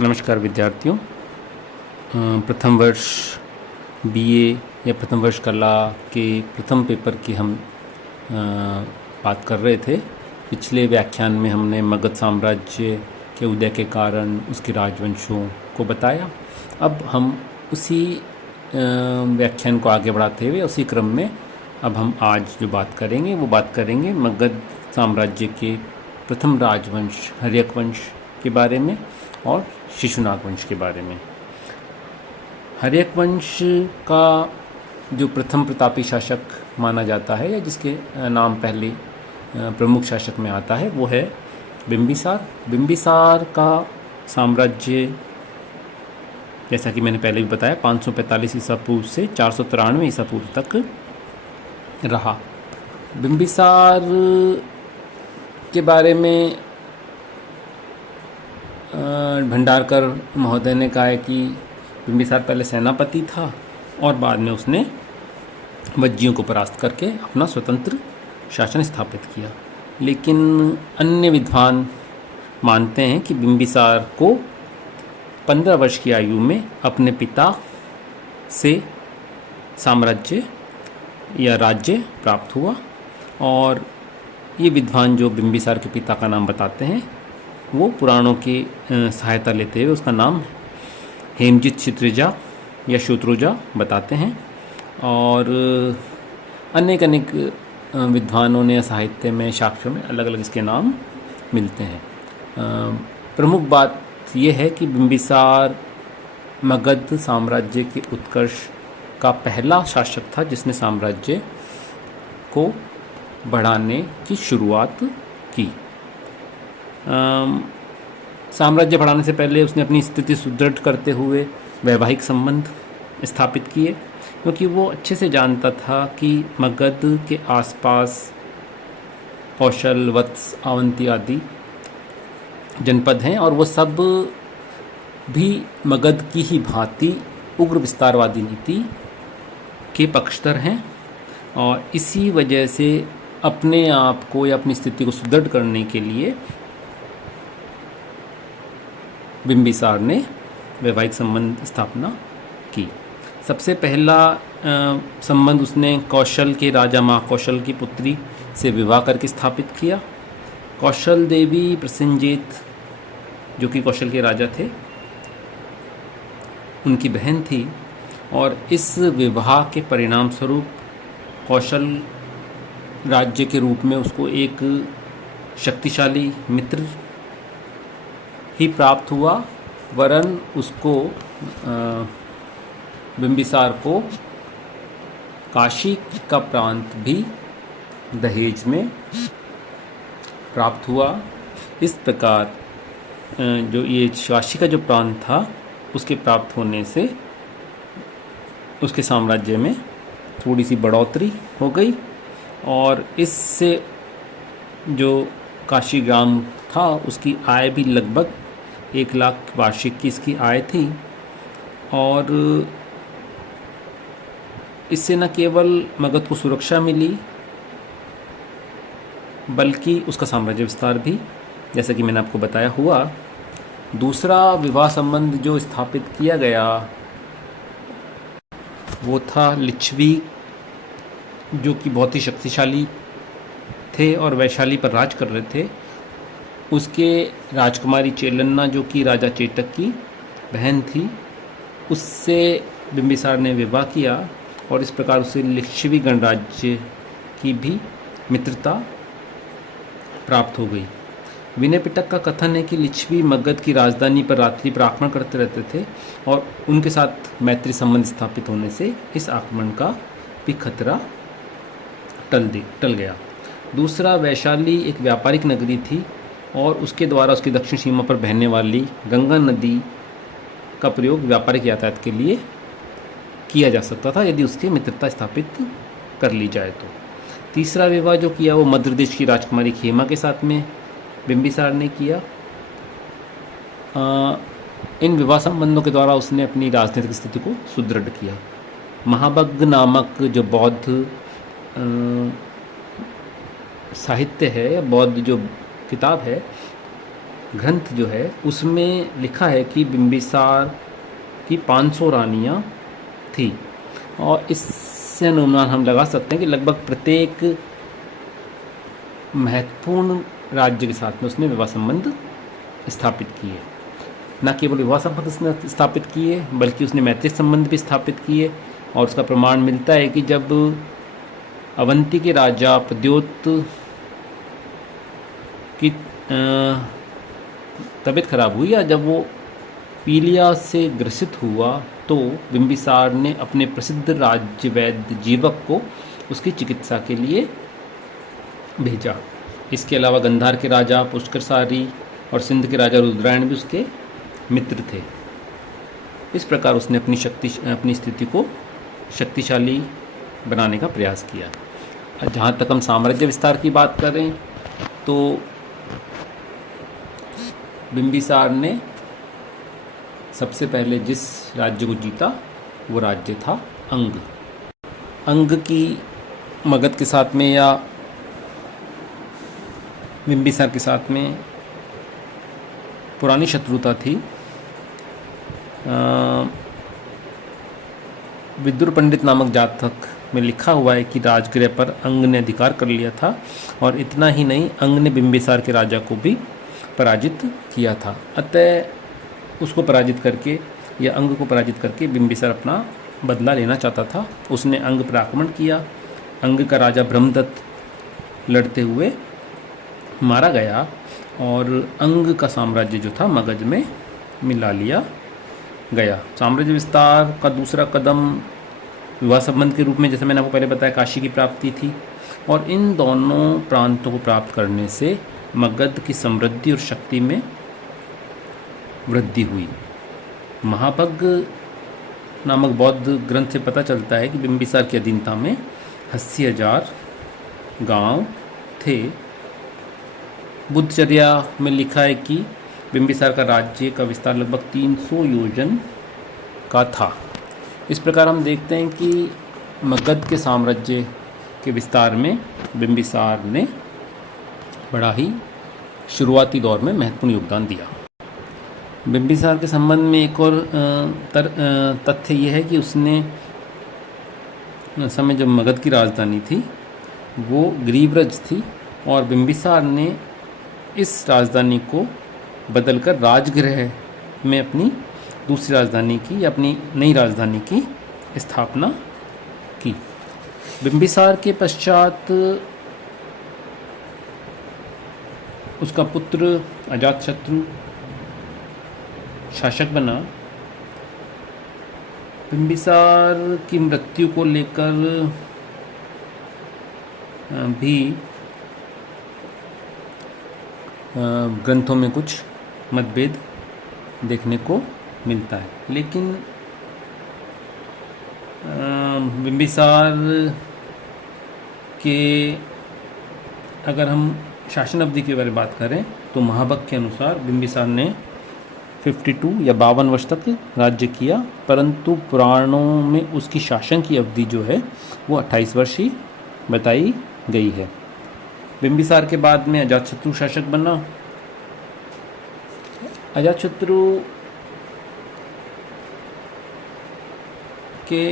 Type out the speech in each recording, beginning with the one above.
नमस्कार विद्यार्थियों। प्रथम वर्ष बीए या प्रथम वर्ष कला के प्रथम पेपर की हम बात कर रहे थे। पिछले व्याख्यान में हमने मगध साम्राज्य के उदय के कारण उसके राजवंशों को बताया। अब हम उसी व्याख्यान को आगे बढ़ाते हुए उसी क्रम में अब हम आज जो बात करेंगे वो बात करेंगे मगध साम्राज्य के प्रथम राजवंश हर्यक वंश के बारे में और शिशुनाग वंश के बारे में। हर्यक वंश का जो प्रथम प्रतापी शासक माना जाता है या जिसके नाम पहले प्रमुख शासक में आता है वो है बिंबिसार। बिंबिसार का साम्राज्य जैसा कि मैंने पहले भी बताया 545 ईसा पूर्व से 493 ईसा पूर्व तक रहा। बिंबिसार के बारे में भंडारकर महोदय ने कहा है कि बिंबिसार पहले सेनापति था और बाद में उसने वज्जियों को परास्त करके अपना स्वतंत्र शासन स्थापित किया। लेकिन अन्य विद्वान मानते हैं कि बिंबिसार को 15 वर्ष की आयु में अपने पिता से साम्राज्य या राज्य प्राप्त हुआ। और ये विद्वान जो बिंबिसार के पिता का नाम बताते हैं वो पुराणों की सहायता लेते हुए उसका नाम हेमजित क्षित्रिजा या शूत्रुजा बताते हैं। और अनेक विद्वानों ने साहित्य में साक्ष्यों में अलग अलग इसके नाम मिलते हैं। प्रमुख बात यह है कि बिंबिसार मगध साम्राज्य के उत्कर्ष का पहला शासक था जिसने साम्राज्य को बढ़ाने की शुरुआत की। साम्राज्य बढ़ाने से पहले उसने अपनी स्थिति सुदृढ़ करते हुए वैवाहिक संबंध स्थापित किए, क्योंकि वो अच्छे से जानता था कि मगध के आसपास कौशल, वत्स, अवंती आदि जनपद हैं और वो सब भी मगध की ही भांति उग्र विस्तारवादी नीति के पक्षधर हैं। और इसी वजह से अपने आप को या अपनी स्थिति को सुदृढ़ करने के लिए बिंबिसार ने वैवाहिक संबंध स्थापना की। सबसे पहला संबंध उसने कौशल के राजा महाकौशल की पुत्री से विवाह करके स्थापित किया। कौशल देवी प्रसेनजीत जो कि कौशल के राजा थे उनकी बहन थी और इस विवाह के परिणाम स्वरूप कौशल राज्य के रूप में उसको एक शक्तिशाली मित्र ही प्राप्त हुआ, वरन उसको बिंबिसार को काशी का प्रांत भी दहेज में प्राप्त हुआ। इस प्रकार जो ये काशी का जो प्रांत था उसके प्राप्त होने से उसके साम्राज्य में थोड़ी सी बढ़ोतरी हो गई और इससे जो काशी ग्राम था उसकी आय भी लगभग 1 लाख वार्षिक की इसकी आय थी। और इससे न केवल मगध को सुरक्षा मिली बल्कि उसका साम्राज्य विस्तार भी, जैसा कि मैंने आपको बताया, हुआ। दूसरा विवाह संबंध जो स्थापित किया गया वो था लिच्छवी, जो कि बहुत ही शक्तिशाली थे और वैशाली पर राज कर रहे थे। उसके राजकुमारी चेलन्ना जो कि राजा चेटक की बहन थी, उससे बिंबिसार ने विवाह किया और इस प्रकार उसे लिच्छवी गणराज्य की भी मित्रता प्राप्त हो गई। विनय पिटक का कथन है कि लिच्छवी मगध की राजधानी पर रात्रि पर आक्रमण करते रहते थे और उनके साथ मैत्री संबंध स्थापित होने से इस आक्रमण का भी खतरा टल गया। दूसरा, वैशाली एक व्यापारिक नगरी थी और उसके द्वारा उसकी दक्षिण सीमा पर बहने वाली गंगा नदी का प्रयोग व्यापारिक यातायात के लिए किया जा सकता था यदि उसकी मित्रता स्थापित कर ली जाए तो। तीसरा विवाह जो किया वो मध्य प्रदेश की राजकुमारी खेमा के साथ में बिंबिसार ने किया। इन विवाह संबंधों के द्वारा उसने अपनी राजनीतिक स्थिति को सुदृढ़ किया। महाभग नामक जो बौद्ध साहित्य है, बौद्ध जो किताब है ग्रंथ जो है उसमें लिखा है कि बिंबिसार की 500 रानियाँ थी, और इससे अनुमान हम लगा सकते हैं कि लगभग प्रत्येक महत्वपूर्ण राज्य के साथ में उसने विवाह संबंध स्थापित किए। न केवल विवाह संबंध उसने स्थापित किए बल्कि उसने मैत्री संबंध भी स्थापित किए। और उसका प्रमाण मिलता है कि जब अवंती के राजा प्रद्योत की तबीयत खराब हुई या जब वो पीलिया से ग्रसित हुआ तो बिंबिसार ने अपने प्रसिद्ध राज्य वैद्य जीवक को उसकी चिकित्सा के लिए भेजा। इसके अलावा गंधार के राजा पुष्करसारी और सिंध के राजा रुद्रायण भी उसके मित्र थे। इस प्रकार उसने अपनी स्थिति को शक्तिशाली बनाने का प्रयास किया। जहाँ तक हम साम्राज्य विस्तार की बात करें तो बिंबिसार ने सबसे पहले जिस राज्य को जीता वो राज्य था अंग। अंग की मगध के साथ में या बिंबिसार के साथ में पुरानी शत्रुता थी। विदुर पंडित नामक जातक में लिखा हुआ है कि राजगृह पर अंग ने अधिकार कर लिया था, और इतना ही नहीं, अंग ने बिंबिसार के राजा को भी पराजित किया था। अतः उसको पराजित करके या अंग को पराजित करके बिंबिसार अपना बदला लेना चाहता था। उसने अंग पर आक्रमण किया। अंग का राजा ब्रह्मदत्त लड़ते हुए मारा गया और अंग का साम्राज्य जो था मगध में मिला लिया गया। साम्राज्य विस्तार का दूसरा कदम विवाह संबंध के रूप में, जैसे मैंने आपको पहले बताया, काशी की प्राप्ति थी, और इन दोनों प्रांतों को प्राप्त करने से मगध की समृद्धि और शक्ति में वृद्धि हुई। महाभग नामक बौद्ध ग्रंथ से पता चलता है कि बिंबिसार की अधीनता में 80,000 गांव थे। बुद्धचर्या में लिखा है कि बिंबिसार का राज्य का विस्तार लगभग 300 योजन का था। इस प्रकार हम देखते हैं कि मगध के साम्राज्य के विस्तार में बिंबिसार ने बड़ा ही शुरुआती दौर में महत्वपूर्ण योगदान दिया। बिंबिसार के संबंध में एक और तथ्य यह है कि उसने समय जब मगध की राजधानी थी वो ग्रीव्रज थी, और बिंबिसार ने इस राजधानी को बदलकर राजगृह में अपनी दूसरी राजधानी की या अपनी नई राजधानी की स्थापना की। बिंबिसार के पश्चात उसका पुत्र अजातशत्रु शासक बना। बिंबिसार की मृत्यु को लेकर भी ग्रंथों में कुछ मतभेद देखने को मिलता है, लेकिन बिंबिसार के अगर हम शासन अवधि के बारे में बात करें तो महाभग के अनुसार बिंबिसार ने 52 या 52 वर्ष तक राज्य किया, परंतु पुराणों में उसकी शासन की अवधि जो है वो 28 वर्ष ही बताई गई है। बिंबिसार के बाद में अजातशत्रु शासक बना। अजातशत्रु के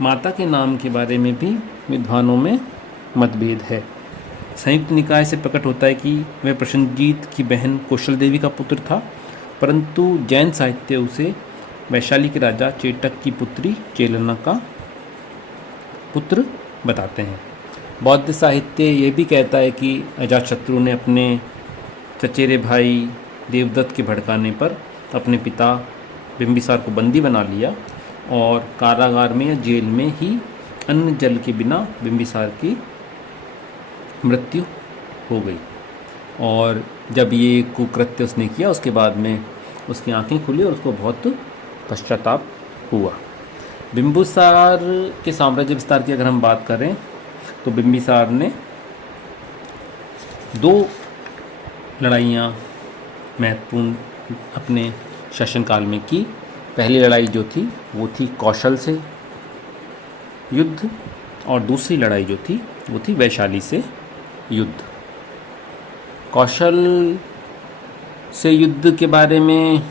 माता के नाम के बारे में भी विद्वानों में मतभेद है। संयुक्त निकाय से प्रकट होता है कि वह प्रसन्नजीत की बहन कौशल देवी का पुत्र था, परंतु जैन साहित्य उसे वैशाली के राजा चेटक की पुत्री चेलना का पुत्र बताते हैं। बौद्ध साहित्य ये भी कहता है कि अजातशत्रु ने अपने चचेरे भाई देवदत्त के भड़काने पर अपने पिता बिंबिसार को बंदी बना लिया और कारागार में या जेल में ही अन्न जल के बिना बिंबिसार की मृत्यु हो गई। और जब ये कुकृत्य उसने किया उसके बाद में उसकी आंखें खुली और उसको बहुत पश्चाताप हुआ। बिंबिसार के साम्राज्य विस्तार की अगर हम बात करें तो बिंबिसार ने 2 लड़ाइयाँ महत्वपूर्ण अपने शासनकाल में की। पहली लड़ाई जो थी वो थी कौशल से युद्ध, और दूसरी लड़ाई जो थी वो थी वैशाली से युद्ध। कौशल से युद्ध के बारे में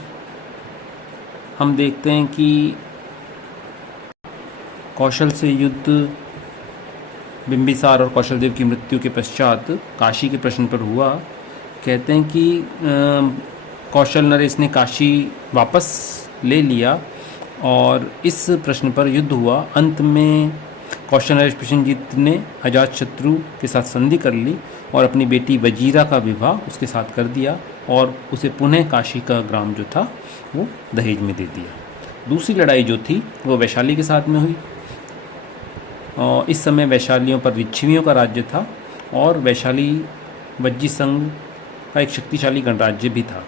हम देखते हैं कि कौशल से युद्ध बिंबिसार और कौशलदेव की मृत्यु के पश्चात काशी के प्रश्न पर हुआ। कहते हैं कि कौशल नरेश ने काशी वापस ले लिया और इस प्रश्न पर युद्ध हुआ। अंत में कौशल नरेश प्रसेनजीत ने अजातशत्रु के साथ संधि कर ली और अपनी बेटी वजीरा का विवाह उसके साथ कर दिया और उसे पुनः काशी का ग्राम जो था वो दहेज में दे दिया। दूसरी लड़ाई जो थी वो वैशाली के साथ में हुई और इस समय वैशालियों पर लिच्छवियों का राज्य था और वैशाली वज्जी संघ का एक शक्तिशाली गणराज्य भी था।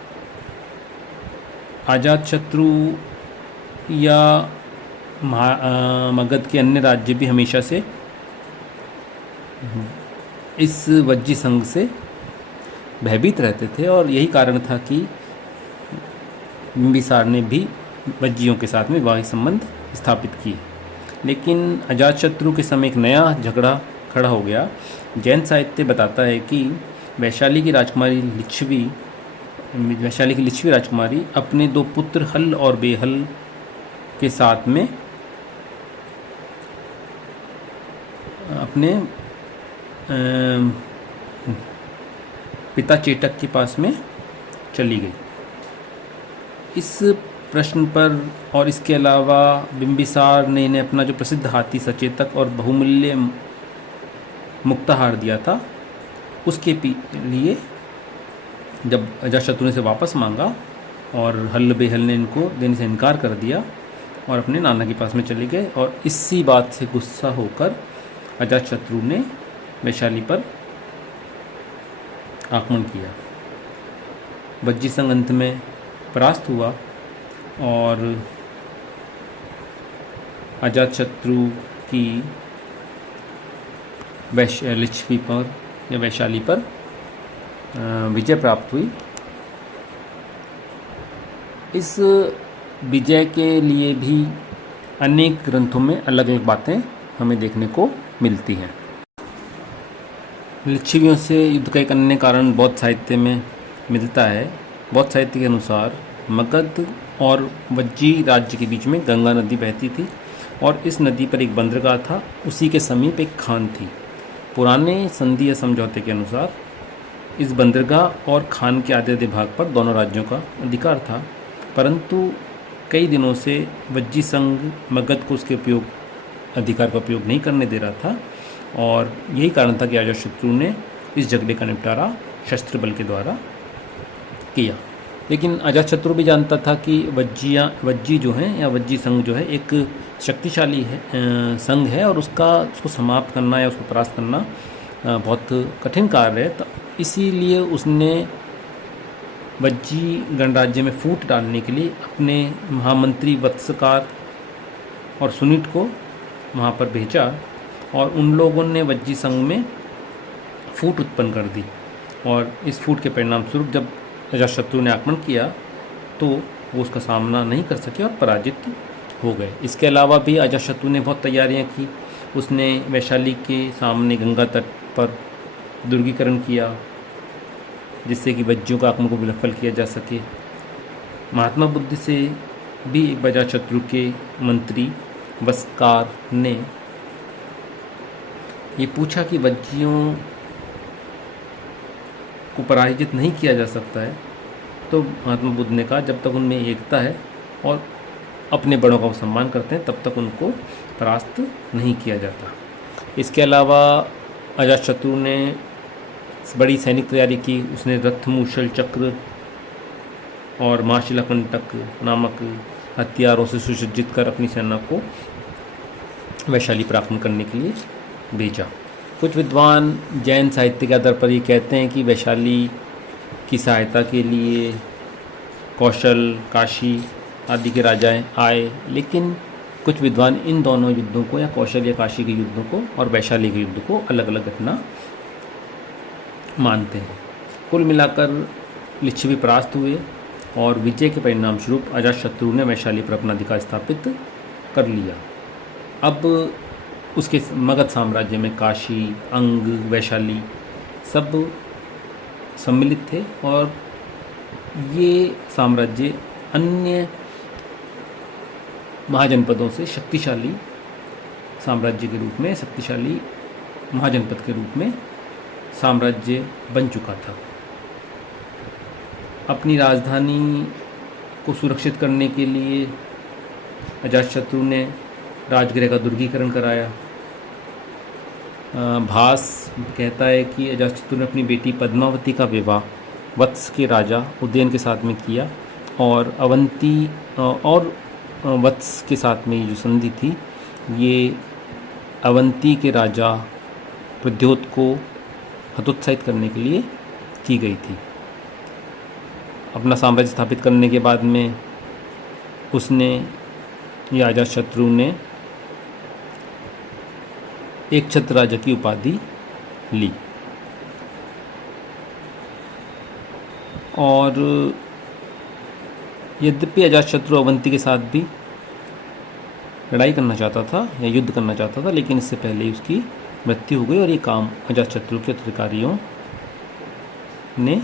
अजातशत्रु या मगध के अन्य राज्य भी हमेशा से इस वज्जी संघ से भयभीत रहते थे और यही कारण था कि बिंबिसार ने भी वज्जियों के साथ में वैवाहिक संबंध स्थापित किए। लेकिन अजातशत्रु के समय एक नया झगड़ा खड़ा हो गया। जैन साहित्य बताता है कि वैशाली की लिच्छवी राजकुमारी अपने दो पुत्र हल और बेहल के साथ में अपने पिता चेटक के पास में चली गई। इस प्रश्न पर और इसके अलावा बिंबिसार ने इन्हें अपना जो प्रसिद्ध हाथी सचेतक और बहुमूल्य मुक्ताहार दिया था उसके लिए जब अजातशत्रु ने से वापस मांगा और हल बेहल ने इनको देने से इनकार कर दिया और अपने नाना के पास में चले गए और इसी बात से गुस्सा होकर अजातशत्रु ने वैशाली पर आक्रमण किया। वज्जी संघ अंत में परास्त हुआ और अजातशत्रु की लिच्छवी पर या वैशाली पर विजय प्राप्त हुई। इस विजय के लिए भी अनेक ग्रंथों में अलग अलग बातें हमें देखने को मिलती हैं। लिच्छवियों से युद्ध का एक अन्य कारण बौद्ध साहित्य में मिलता है। बौद्ध साहित्य के अनुसार मगध और वज्जी राज्य के बीच में गंगा नदी बहती थी और इस नदी पर एक बंदरगाह था। उसी के समीप एक खान थी। पुराने संधि या समझौते के अनुसार इस बंदरगाह और खान के आधे भाग पर दोनों राज्यों का अधिकार था, परंतु कई दिनों से वज्जी संघ मगध को उसके अधिकार का उपयोग नहीं करने दे रहा था और यही कारण था कि अजातशत्रु ने इस झगड़े का निपटारा शस्त्र बल के द्वारा किया। लेकिन अजातशत्रु भी जानता था कि वज्जी जो हैं या वज्जी संघ जो है एक शक्तिशाली संघ है और उसको समाप्त करना या उसको परास्त करना बहुत कठिन कार्य है। तो इसीलिए उसने वज्जी गणराज्य में फूट डालने के लिए अपने महामंत्री वत्सकार और सुनीत को वहाँ पर भेजा और उन लोगों ने वज्जी संघ में फूट उत्पन्न कर दी और इस फूट के परिणाम स्वरूप जब अजातशत्रु ने आक्रमण किया तो वो उसका सामना नहीं कर सके और पराजित हो गए। इसके अलावा भी अजातशत्रु ने बहुत तैयारियां की। उसने वैशाली के सामने गंगा तट पर दुर्गीकरण किया जिससे कि वज्जियों का आक्रमण को विफल किया जा सके। महात्मा बुद्ध से भी एक बार अजातशत्रु के मंत्री वस्कार ने ये पूछा कि वज्जियों को पराजित नहीं किया जा सकता है, तो महात्मा बुद्ध ने कहा जब तक उनमें एकता है और अपने बड़ों का सम्मान करते हैं तब तक उनको परास्त नहीं किया जाता। इसके अलावा अजातशत्रु ने बड़ी सैनिक तैयारी की। उसने रथ, मूषल, चक्र और माशिलाकंटक नामक हथियारों से सुसज्जित कर अपनी सेना को वैशाली पर आक्रमण करने के लिए भेजा। कुछ विद्वान जैन साहित्य के आधार पर ये कहते हैं कि वैशाली की सहायता के लिए कौशल, काशी आदि के राजाएं आए, लेकिन कुछ विद्वान इन दोनों युद्धों को या कौशल या काशी के युद्धों को और वैशाली के युद्ध को अलग अलग घटना मानते हैं। कुल मिलाकर लिच्छवी परास्त हुए और विजय के परिणाम स्वरूप अजातशत्रु ने वैशाली पर अपना अधिकार स्थापित कर लिया। अब उसके मगध साम्राज्य में काशी, अंग, वैशाली सब सम्मिलित थे और ये साम्राज्य अन्य महाजनपदों से शक्तिशाली साम्राज्य के रूप में, शक्तिशाली महाजनपद के रूप में साम्राज्य बन चुका था। अपनी राजधानी को सुरक्षित करने के लिए अजातशत्रु ने राजगृह का दुर्गीकरण कराया। भास कहता है कि अजातशत्रु ने अपनी बेटी पद्मावती का विवाह वत्स के राजा उदयन के साथ में किया और अवंती और वत्स के साथ में ये जो संधि थी ये अवंती के राजा प्रद्योत को हतोत्साहित करने के लिए की गई थी। अपना साम्राज्य स्थापित करने के बाद में उसने या अजातशत्रु ने एक छत्र राजा की उपाधि ली और यद्यपि अजातशत्रु अवंती के साथ भी लड़ाई करना चाहता था या युद्ध करना चाहता था, लेकिन इससे पहले ही उसकी मृत्यु हो गई और ये काम अजातशत्रु के उत्तराधिकारियों ने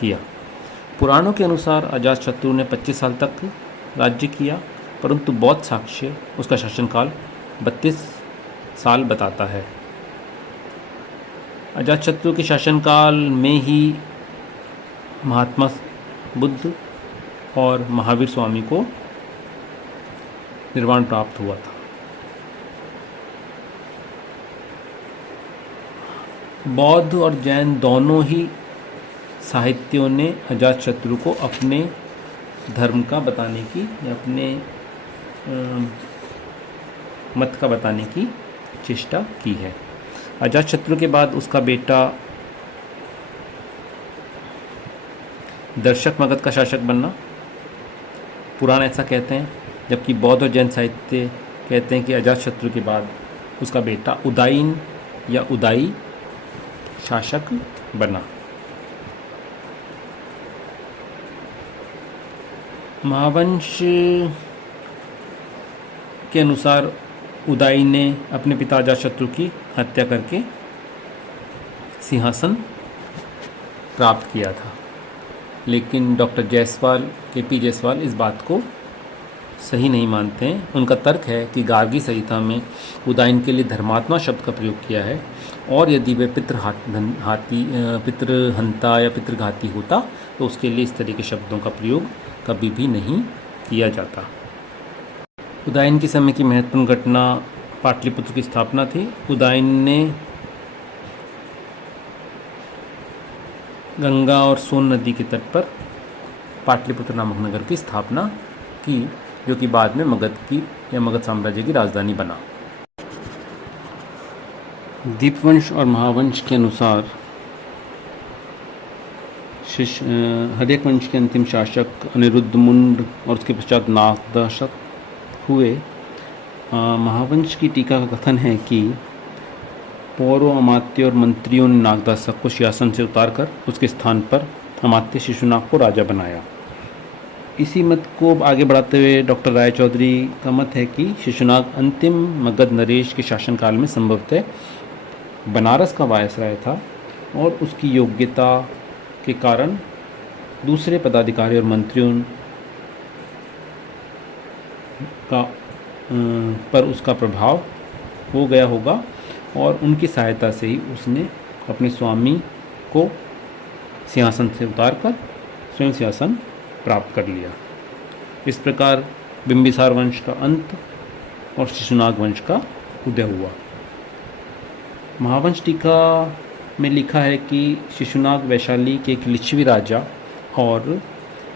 किया। पुराणों के अनुसार अजातशत्रु ने 25 साल तक राज्य किया, परंतु बौद्ध साक्ष्य उसका शासनकाल 32 साल बताता है। अजातशत्रु के शासनकाल में ही महात्मा बुद्ध और महावीर स्वामी को निर्वाण प्राप्त हुआ था। बौद्ध और जैन दोनों ही साहित्यों ने अजातशत्रु को अपने धर्म का बताने की या अपने मत का बताने की चेष्टा की है। अजातशत्रु के बाद उसका बेटा दर्शक मगध का शासक बनना, पुराण ऐसा कहते हैं, जबकि बौद्ध और जैन साहित्य कहते हैं कि अजातशत्रु के बाद उसका बेटा उदायन या उदाई शासक बना। महावंश के अनुसार उदाई ने अपने पिता अजातशत्रु की हत्या करके सिंहासन प्राप्त किया था, लेकिन डॉक्टर जायसवाल के.पी. जायसवाल इस बात को सही नहीं मानते हैं। उनका तर्क है कि गार्गी संहिता में उदायन के लिए धर्मात्मा शब्द का प्रयोग किया है और यदि वह पितृहंता या पितृघाती होता तो उसके लिए इस तरह के शब्दों का प्रयोग कभी भी नहीं किया जाता। उदायन के समय की महत्वपूर्ण घटना पाटलिपुत्र की स्थापना थी। उदायन ने गंगा और सोन नदी के तट पर पाटलिपुत्र नामक नगर की स्थापना की, जो कि बाद में मगध साम्राज्य की राजधानी बना। दीपवंश और महावंश के अनुसार हर्यक वंश के अंतिम शासक अनिरुद्धमुंड और उसके पश्चात नागदशक हुए। महावंश की टीका का कथन है कि पौरव अमात्य और मंत्रियों ने नागदशक को सिंहासन से उतारकर उसके स्थान पर अमात्य शिशुनाग को राजा बनाया। इसी मत को आगे बढ़ाते हुए डॉक्टर रायचौधरी का मत है कि शिशुनाग अंतिम मगध नरेश के शासनकाल में संभवतः बनारस का वायसराय था और उसकी योग्यता के कारण दूसरे पदाधिकारी और मंत्रियों का पर उसका प्रभाव हो गया होगा और उनकी सहायता से ही उसने अपने स्वामी को सिंहासन से उतारकर स्वयं सिंहासन प्राप्त कर लिया। इस प्रकार बिंबिसार वंश का अंत और शिशुनाग वंश का उदय हुआ। महावंश टीका में लिखा है कि शिशुनाग वैशाली के एक लिच्छवी राजा और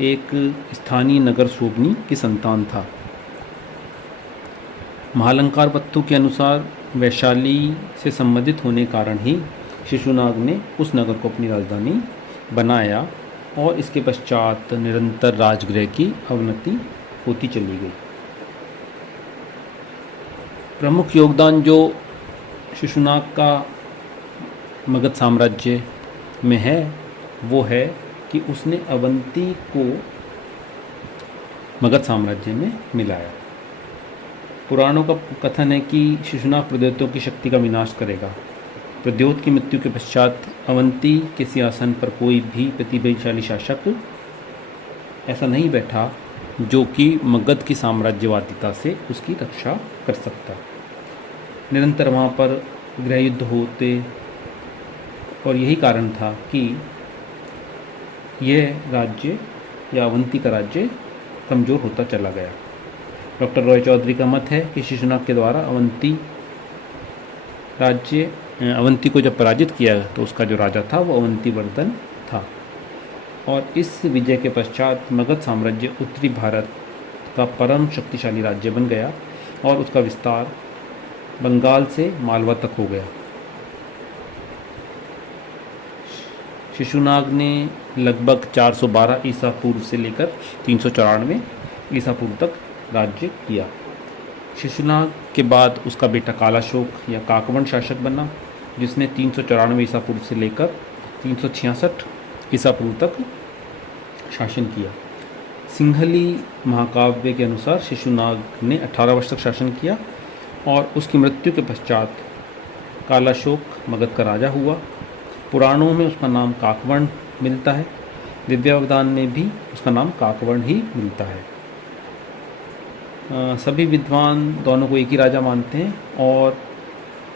एक स्थानीय नगर शोभनी की संतान था। महालंकार पत्तू के अनुसार वैशाली से संबंधित होने कारण ही शिशुनाग ने उस नगर को अपनी राजधानी बनाया और इसके पश्चात निरंतर राजगृह की अवनति होती चली गई। प्रमुख योगदान जो शिशुनाग का मगध साम्राज्य में है वो है कि उसने अवंती को मगध साम्राज्य में मिलाया। पुराणों का कथन है कि शिशुनाग प्रदेशों की शक्ति का विनाश करेगा प्रद्योत की मृत्यु के पश्चात अवंती के सिंहासन पर कोई भी प्रतिभाशाली शासक ऐसा नहीं बैठा जो कि मगध की साम्राज्यवादिता से उसकी रक्षा कर सकता। निरंतर वहाँ पर गृह युद्ध होते और यही कारण था कि यह राज्य या अवंती का राज्य कमज़ोर होता चला गया। डॉक्टर रॉय चौधरी का मत है कि शिशुनाग के द्वारा अवंती को जब पराजित किया तो उसका जो राजा था वो अवंतीवर्धन था और इस विजय के पश्चात मगध साम्राज्य उत्तरी भारत का परम शक्तिशाली राज्य बन गया और उसका विस्तार बंगाल से मालवा तक हो गया। शिशुनाग ने लगभग 412 ईसा पूर्व से लेकर 394 ईसा पूर्व तक राज्य किया। शिशुनाग के बाद उसका बेटा कालाशोक या काकवण शासक बना, जिसने 394 ईसा पूर्व से लेकर 366 ईसा पूर्व तक शासन किया। सिंहली महाकाव्य के अनुसार शिशुनाग ने 18 वर्ष तक शासन किया और उसकी मृत्यु के पश्चात कालाशोक मगध का राजा हुआ। पुराणों में उसका नाम काकवण मिलता है, दिव्यावदान में भी उसका नाम काकवण ही मिलता है। सभी विद्वान दोनों को एक ही राजा मानते हैं और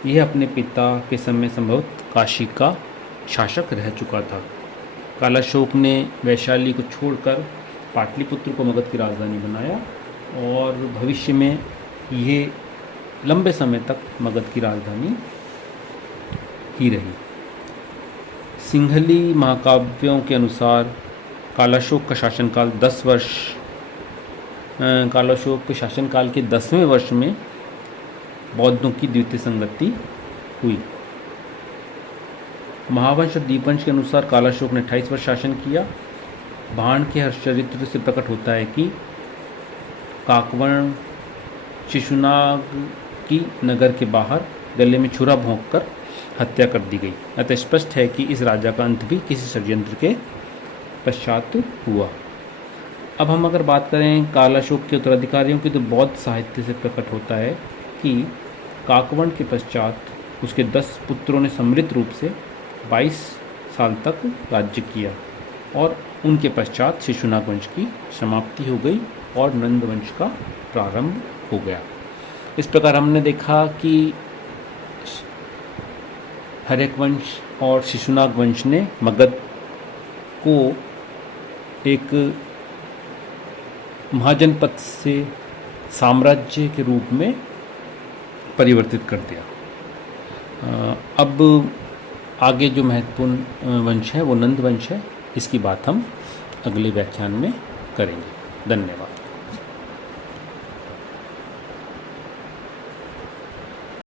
यह अपने पिता के समय संभवतः काशी का शासक रह चुका था। कालाशोक ने वैशाली को छोड़कर पाटलिपुत्र को मगध की राजधानी बनाया और भविष्य में ये लंबे समय तक मगध की राजधानी ही रही। सिंहली महाकाव्यों के अनुसार कालाशोक का शासनकाल 10 वर्ष कालाशोक के शासनकाल के 10वें वर्ष में बौद्धों की द्वितीय संगति हुई। महावंश और दीपवंश के अनुसार कालाशोक ने 28 वर्ष शासन किया। बाण के हर्षचरित्र से प्रकट होता है कि काकवण शिशुनाग की नगर के बाहर गले में छुरा भोंककर हत्या कर दी गई। अतः स्पष्ट है कि इस राजा का अंत भी किसी षड्यंत्र के पश्चात हुआ। अब हम अगर बात करें कालाशोक के उत्तराधिकारियों की, तो बौद्ध साहित्य से प्रकट होता है कि काकवण के पश्चात उसके 10 पुत्रों ने सम्मिलित रूप से 22 साल तक राज्य किया और उनके पश्चात शिशुनाग वंश की समाप्ति हो गई और नंद वंश का प्रारंभ हो गया। इस प्रकार हमने देखा कि हर्यक वंश और शिशुनाग वंश ने मगध को एक महाजनपद से साम्राज्य के रूप में परिवर्तित कर दिया। अब आगे जो महत्वपूर्ण वंश है वो नंद वंश है। इसकी बात हम अगले व्याख्यान में करेंगे। धन्यवाद।